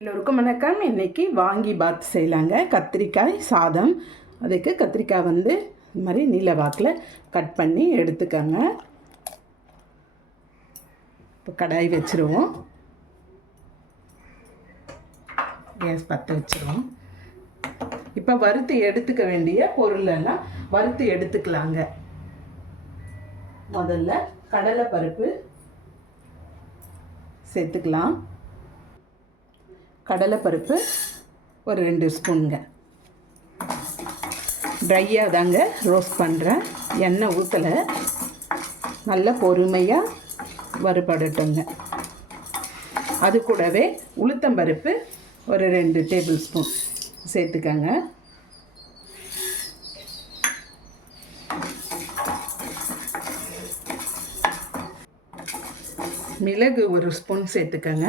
எல்லோருக்கும் வணக்கம். இன்றைக்கி வாங்கி பாத் செய்யலாங்க. கத்திரிக்காய் சாதம். அதுக்கு கத்திரிக்காய் இந்த மாதிரி நீல வாக்கில் கட் பண்ணி எடுத்துக்கோங்க. இப்போ கடாய் வச்சுருவோம். கேஸ் பற்ற வச்சுருவோம். இப்போ வறுத்து எடுத்துக்க வேண்டிய பொருளெல்லாம் வறுத்து எடுத்துக்கலாங்க. முதல்ல கடலை பருப்பு சேர்த்துக்கலாம். கடலைப்பருப்பு ஒரு 2 ஸ்பூனுங்க. ட்ரையாக தாங்க ரோஸ்ட் பண்ணுறேன். எண்ணெய் ஊற்றலை. நல்லா பொறுமையாக வறுபடட்டுங்க. அது கூடவே உளுத்தம்பருப்பு ஒரு 2 டேபிள் ஸ்பூன் சேர்த்துக்கங்க. மிளகு ஒரு ஸ்பூன் சேர்த்துக்கங்க.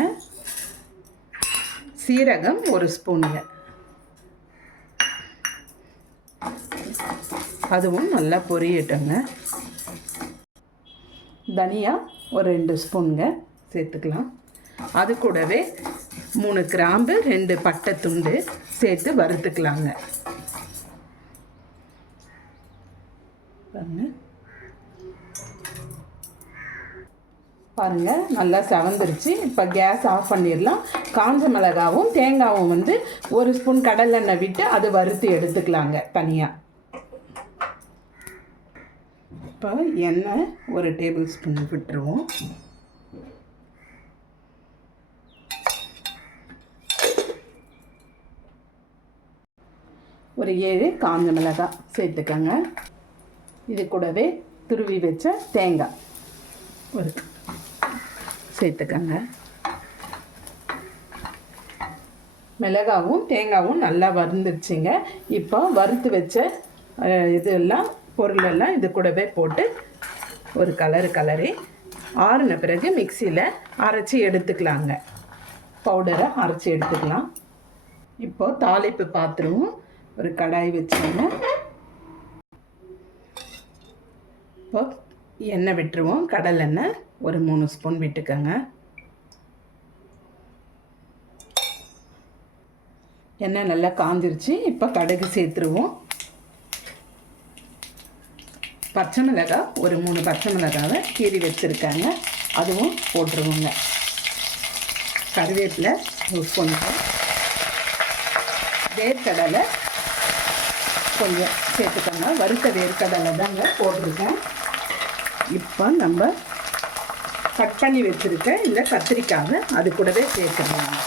சீரகம் ஒரு ஸ்பூனுங்க. அதுவும் நல்லா பொரியட்டுங்க. தனியா ஒரு 2 ஸ்பூனுங்க சேர்த்துக்கலாம். அது கூடவே 3 கிராம்பு 2 பட்டை துண்டு சேர்த்து வறுத்துக்கலாங்க. பாருங்கள், நல்லா செவந்துருச்சு. இப்போ கேஸ் ஆஃப் பண்ணிடலாம். காஞ்ச மிளகாவும் தேங்காவும் 1 ஸ்பூன் கடலெண்ணெய் விட்டு அது வறுத்து எடுத்துக்கலாங்க தனியாக. இப்போ எண்ணெய் ஒரு டேபிள் ஸ்பூன் விட்டுருவோம். ஒரு 7 காஞ்ச மிளகாய் சேர்த்துக்கங்க. இது கூடவே துருவி வச்ச தேங்காய் ஒரு சேர்த்துக்கங்க. மிளகாவும் தேங்காவும் நல்லா வறுந்துருச்சுங்க. இப்போ வறுத்து வச்ச இதெல்லாம் பொருளெல்லாம் இது கூடவே போட்டு ஒரு கலரி ஆறின பிறகு மிக்சியில் அரைச்சி எடுத்துக்கலாங்க. பவுடரை அரைச்சி எடுத்துக்கலாம். இப்போ தாளிப்பு பாத்திரம் ஒரு கடாய் வச்சுக்கோங்க. இப்போ எண்ணெய் விட்டுருவோம். கடலெண்ணெய் ஒரு 3 ஸ்பூன் விட்டுக்கோங்க. எண்ணெய் நல்லா காஞ்சிருச்சு. இப்போ கடுகு சேர்த்துருவோம். பச்சை மிளகாய் ஒரு 3 பச்சை மிளகாவை கீறி வச்சுருக்காங்க, அதுவும் போட்டுருவோங்க. கருவேப்பிலை கொஞ்சம், வேர்க்கடலை கொஞ்சம் சேர்த்துக்கோங்க. வறுத்த வேர்க்கடலை தாங்க போட்டிருக்கேன். இப்போ நம்ம கட் பண்ணி வச்சுருக்க இந்த கத்திரிக்காவை அது கூடவே சேர்த்துக்கலாம்.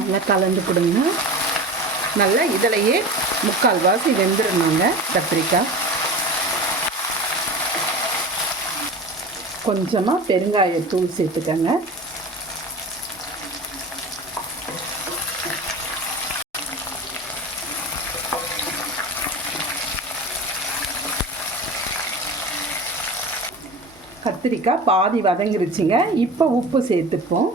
நல்லா கலந்து கொடுங்க. நல்லா இதிலையே 3/4 வாசி வெந்துடணுங்க கத்திரிக்காய். கொஞ்சமாக பெருங்காயத்தூள் சேர்த்துக்கங்க. கத்திரிக்காய் பாதி வதங்கிருச்சுங்க. இப்போ உப்பு சேர்த்துப்போம்.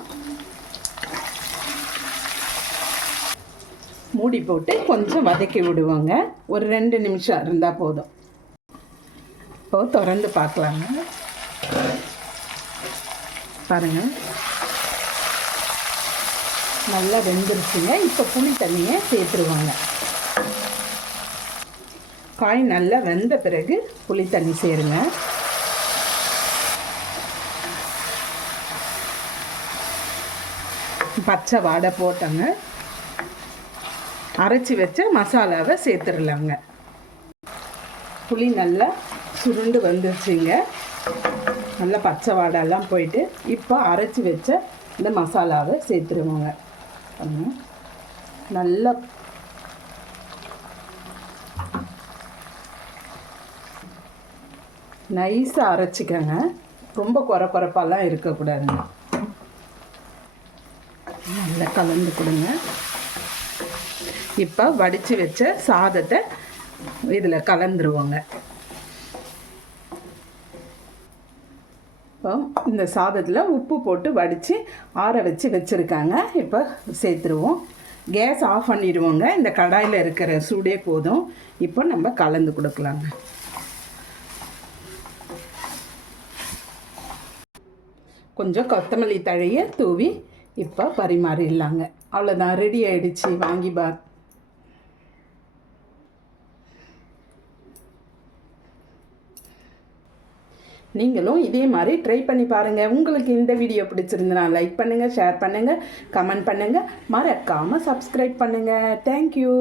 மூடி போட்டு கொஞ்சம் வதக்கி விடுவோங்க. ஒரு 2 நிமிஷம் இருந்தால் போதும். இப்போது திறந்து பார்க்கலாங்க. பாருங்கள், நல்லா வெந்துருச்சுங்க. இப்போ புளி தண்ணியை சேர்த்துருவாங்க. காய் நல்லா வெந்த பிறகு புளி தண்ணி சேருங்க. பச்சை வாடை போட்டோங்க. அரைச்சி வச்ச மசாலாவை சேர்த்துடலாங்க. புளி நல்லா சுருண்டு வந்துருச்சுங்க. நல்லா பச்சை வாடெல்லாம் போயிட்டு இப்போ அரைச்சி வச்ச இந்த மசாலாவை சேர்த்துருவோங்க. நல்லா நைஸாக அரைச்சிக்கங்க. ரொம்ப குறப்பாலாம் இருக்கக்கூடாதுங்க. நல்லா கலந்து கொடுங்க. இப்போ வடித்து வச்ச சாதத்தை இதில் கலந்துருவோங்க. இப்போ இந்த சாதத்தில் உப்பு போட்டு வடித்து ஆற வச்சுருக்காங்க. இப்போ சேர்த்துருவோம். கேஸ் ஆஃப் பண்ணிடுவோங்க. இந்த கடாயில் இருக்கிற சூடே போதும். இப்போ நம்ம கலந்து கொடுக்கலாங்க. கொஞ்சம் கொத்தமல்லி தழையை தூவி இப்போ பரிமாறிடலாங்க. அவ்வளோதான், ரெடி ஆகிடுச்சு. வாங்கி பாத். நீங்களும் இதே மாதிரி ட்ரை பண்ணி பாருங்கள். உங்களுக்கு இந்த வீடியோ பிடிச்சிருந்தனா லைக் பண்ணுங்கள், ஷேர் பண்ணுங்கள், கமெண்ட் பண்ணுங்கள், மறக்காமல் சப்ஸ்கிரைப் பண்ணுங்கள். தேங்க்யூ.